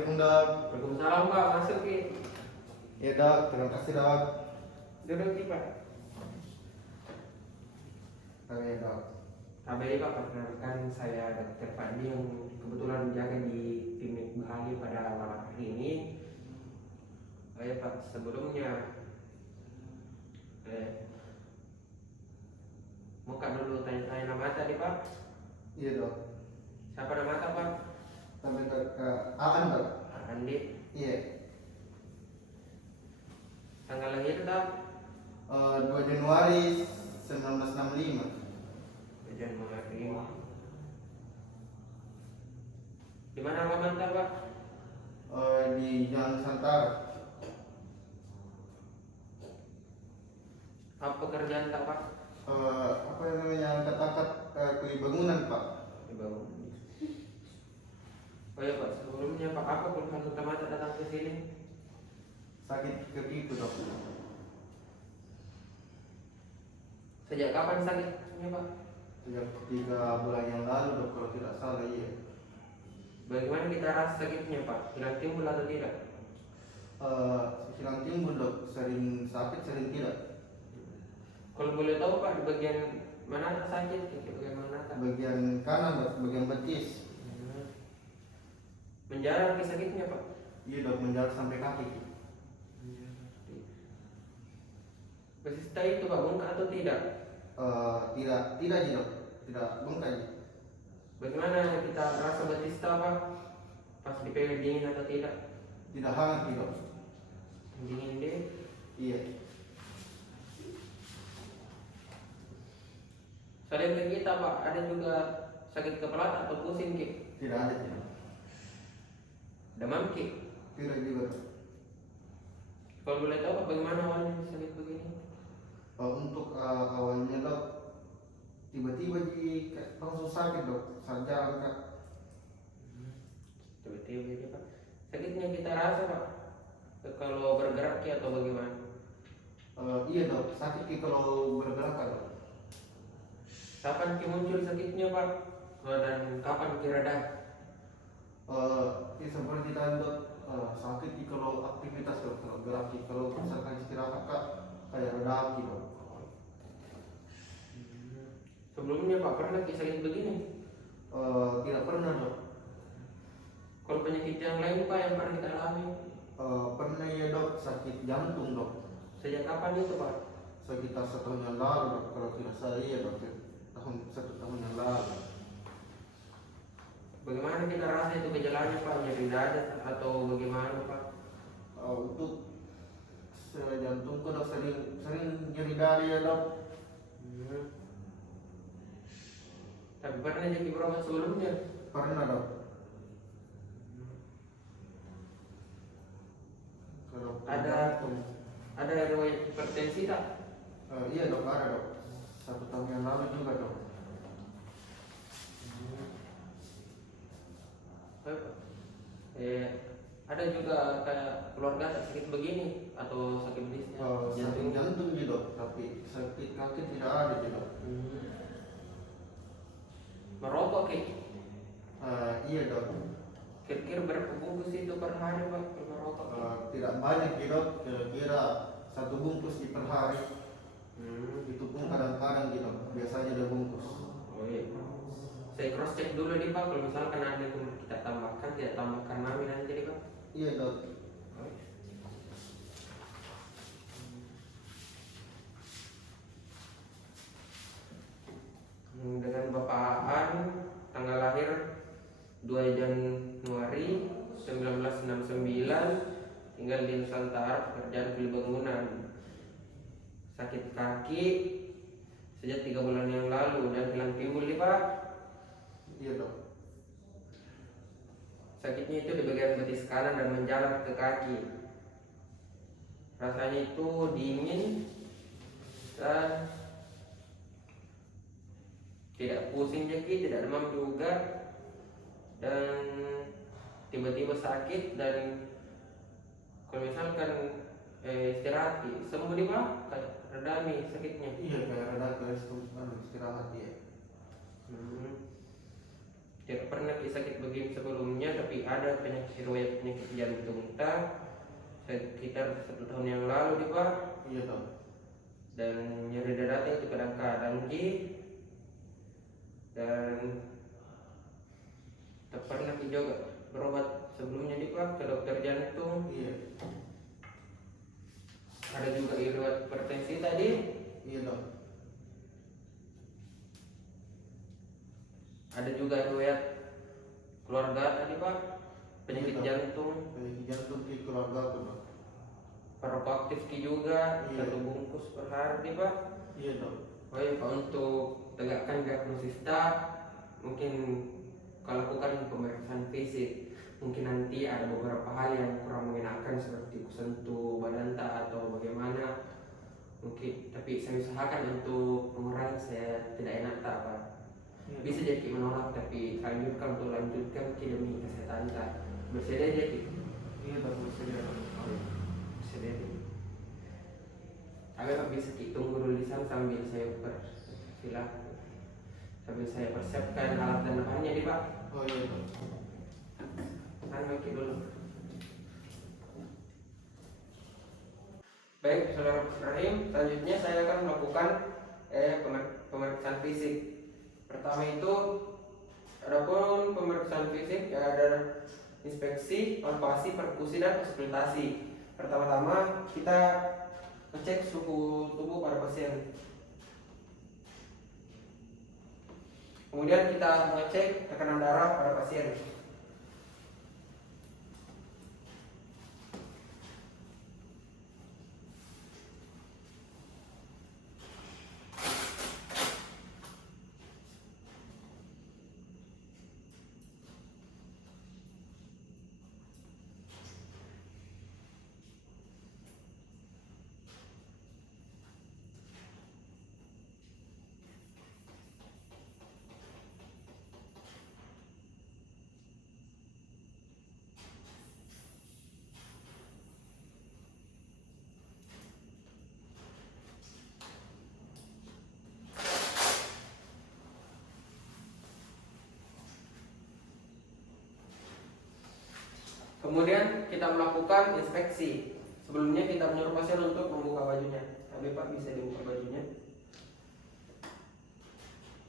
Assalamualaikum dok. Waalaikumsalam Pak, masuk Ki. Ya dok, terima kasih dok. Duduk Ki Pak. Ya dok. KBI Pak, perkenalkan saya Dr. Pandi yang kebetulan menjaga di klinik Bali pada malam hari ini. Oh ya Pak, sebelumnya buka dulu tanya-tanya nama tadi Pak. Iya dok. Siapa nama Pak? Sampai ke Aan dok. Andi. Iya. Tanggal lahir Dok? 2 Januari 1965. Januari. Di mana alamat Pak? Di Jalan Santara. Apa pekerjaan Pak? Apa yang namanya angkat-angkat kuli bangunan pak? Di bawah. Oh ya Pak, sebelumnya Pak, apa keluhan utama datang ke sini? Sakit kaki itu dok. Sejak kapan sakitnya Pak? Sejak 3 bulan yang lalu dok kalau tidak salah iya. Bagaimana kita rasa sakitnya Pak? Hilang timbul atau tidak? Hilang timbul dok, sering sakit sering tidak. Kalau boleh tahu Pak, di bagian mana sakit? Di bagian mana? Bagian kanan dok, bagian betis. Menjalar ke sakitnya Pak? Iya dok, menjalar sampai kaki. Bersista itu Pak, bengkak atau tidak? Tidak dok, tidak bengkak. Bagaimana kita rasa bersista Pak? Pas dipelek dingin atau tidak? Tidak hangat dok. Dingin deh. Iya. Selain ke kita Pak, ada juga sakit kepala atau pusing Ki? Tidak ada dok. Demam Ki? Tidak juga dok. Kalau boleh tahu Pak, bagaimana awalnya sakit begini? Untuk awalnya dok, tiba-tiba langsung sakit dok, saat jalan kak. Tiba-tiba aja Pak. Sakitnya kita rasa Pak, kalau bergerak Ki atau bagaimana? Iya dok, sakit kalau bergerak dok. Kapan Ki muncul sakitnya Pak? Dan kapan Ki reda? Seperti tadi dok, sakit kalau aktivitas dok, kalau gerak kalau misalkan istirahat kak kayak redaki dok. Sebelumnya Pak pernah Ki sakit begini? Tidak pernah dok. Kalau penyakit yang lain Pak yang pernah kita alami? Pernah ya dok, sakit jantung dok. Sejak kapan itu Pak? Sekitar 1 tahun yang lalu dok, kalau tidak salah iya dok, 1 tahun yang lalu. Bagaimana kita rasa itu gejalanya Pak? Nyeri dada atau bagaimana Pak? Untuk jantungku dok sering nyeri dada ya dok. Tapi pernah jadi berobat sebelumnya? Pernah dok. Kalau Ada riwayat hipertensi tak? iya dok, ada dok. 1 tahun yang lalu juga dok. Ada juga kayak keluarga sakit begini atau sakit benisnya? Sakit jantung gitu dok, tapi sakit kaki tidak ada gitu dok. Merokok Ki? Iya dok. Kira-kira berapa bungkus itu per hari Pak kalau merokok? Tidak banyak gitu dok, kira-kira 1 bungkus per hari. Itu pun kadang-kadang gitu, biasanya 2 bungkus. Oh iya. Saya cross check dulu nih Pak, kalau misalkan ada yang kita tambahkan, tidak tambahkan mami nanti nih Pak. Iya dok. Dengan Bapak Aan, tanggal lahir 2 Januari 1969, tinggal di Nusantara, pekerjaan kuli bangunan. Sakit kaki sejak 3 bulan yang lalu dan hilang timbul nih Pak. Iya dok. Sakitnya itu di bagian betis kanan dan menjalar ke kaki. Rasanya itu dingin dan tidak pusing jadi, tidak demam juga, dan tiba-tiba sakit. Dan kalau misalkan istirahat sembuh nih Pak, kayak reda nih sakitnya. Iya kayak reda, kayak istirahat ya. tidak pernah sakit begini sebelumnya, tapi ada penyakit riwayat penyakit jantung kita sekitar 1 tahun yang lalu nih Pak. Iya toh. Dan nyeri dada itu kadang-kadang Ji, dan tak pernah juga berobat sebelumnya nih Pak ke dokter jantung. Iya. Ada juga riwayat hipertensi tadi. Iya toh. Ada juga riwayat keluarga tadi Pak, penyakit Iya, Pak. jantung. Penyakit jantung di keluarga tuh, Pak. Perokoktif juga, Iya. 1 bungkus per hari Pak. Iya toh. Oh iya Pak, untuk tegakkan diagnosis tak, mungkin kalau lakukan pemeriksaan fisik, mungkin nanti ada beberapa hal yang kurang mengenakan seperti sentuh badan tak atau bagaimana. Mungkin, tapi saya usahakan untuk mengurangi, saya tidak enak tak Pak. Iya, Bisa jadi menolak, tapi lanjutkan untuk lanjutkan demi kesehatan tak. Bersedia jadi. Iya toh, bersedia. Bersedia. Agak bisa tunggu dulu di sana sambil saya persilahkan. Sambil saya persiapkan alat dan bahannya nih Pak. Oh iya toh. Anu dulu. Baik, Saudara Ibrahim, selanjutnya saya akan melakukan pemeriksaan fisik. Pertama itu, adapun pemeriksaan fisik ya ada inspeksi, palpasi, perkusi, dan auskultasi. Pertama-tama kita ngecek suhu tubuh pada pasien. Kemudian kita mengecek tekanan darah pada pasien. Kemudian kita melakukan inspeksi. Sebelumnya kita menyuruh pasien untuk membuka bajunya. Tapi Pak, bisa dibuka bajunya.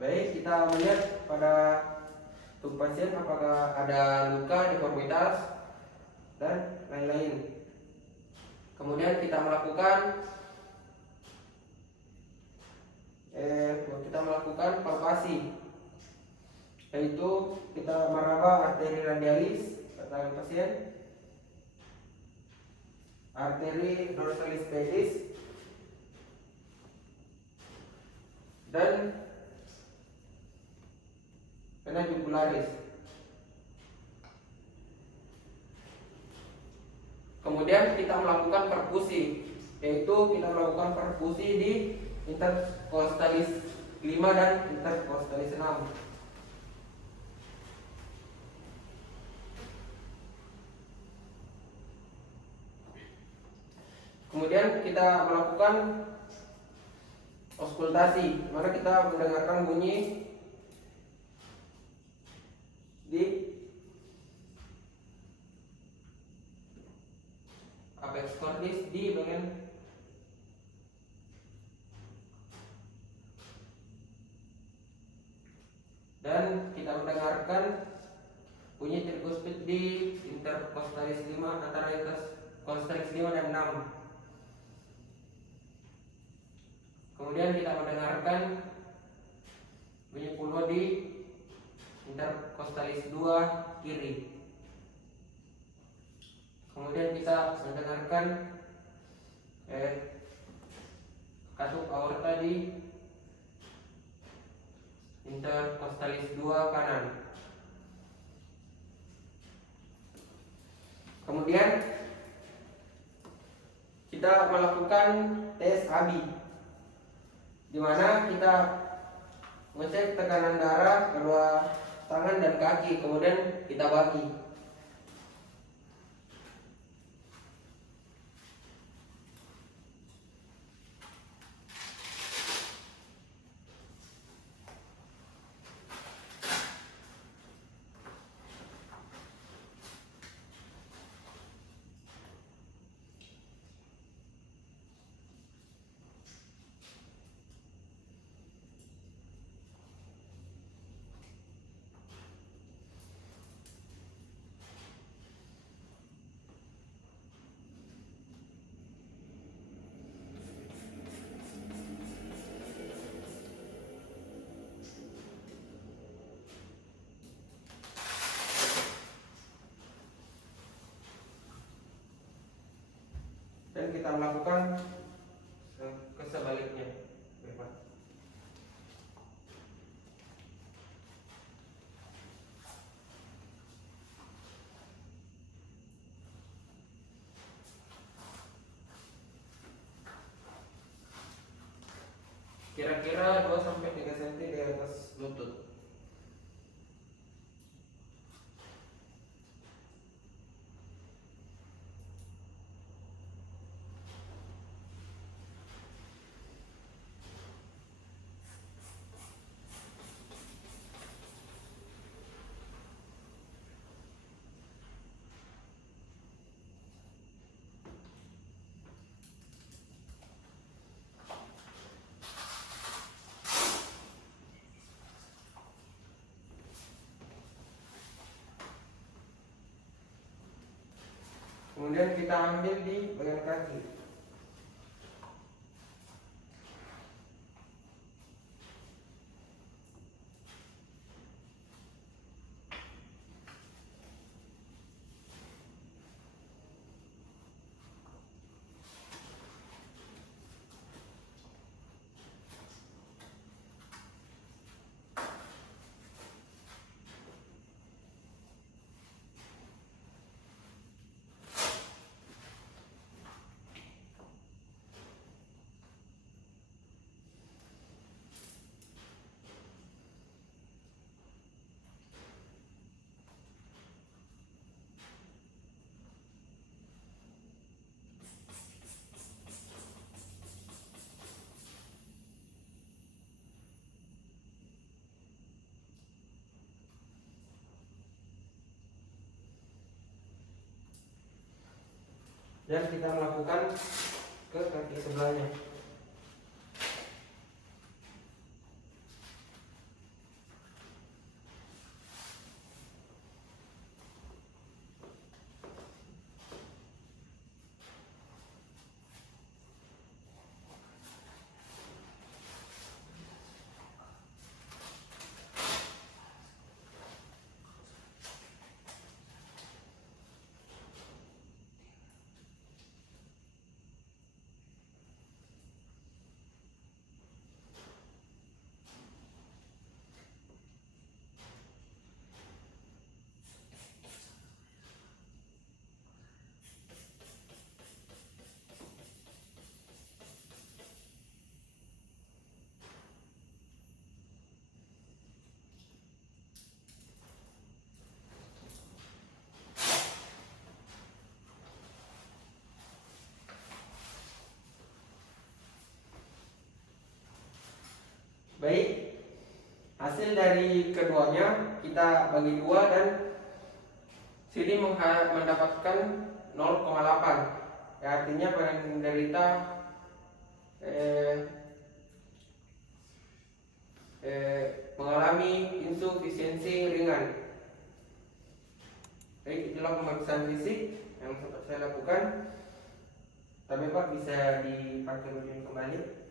Baik, kita melihat pada tubuh pasien apakah ada luka, deformitas, dan lain-lain. Kemudian kita melakukan palpasi, yaitu kita meraba arteri radialis pada pasien, arteri dorsalis pedis, dan vena jugularis. Kemudian kita melakukan perkusi, yaitu kita melakukan perkusi di intercostalis 5 dan intercostalis 6. Kemudian kita melakukan auskultasi, di mana kita mendengarkan bunyi di apex cordis di bagian dan kita mendengarkan bunyi tricuspid di intercostalis 5 antara intercostalis 5 dan 6. Kemudian kita mendengarkan bunyi pulmo di intercostalis 2 kiri. Kemudian kita mendengarkan katup aorta di intercostalis 2 kanan. Kemudian kita melakukan tes ABI, di mana kita mengecek tekanan darah kedua tangan dan kaki, kemudian kita bagi. kita melakukan kesebaliknya. Baik, Pak. Kira-kira 2 sampai 3 cm di atas lutut. Kemudian kita ambil di bagian kaki. Dan kita melakukan ke kaki sebelahnya. Baik, hasil dari keduanya kita bagi 2 dan sini mendapatkan 0,8. Ya, artinya penderita mengalami insufisiensi ringan. Baik, itulah pemeriksaan fisik yang sempat saya lakukan. Tapi Pak bisa dipakai kembali.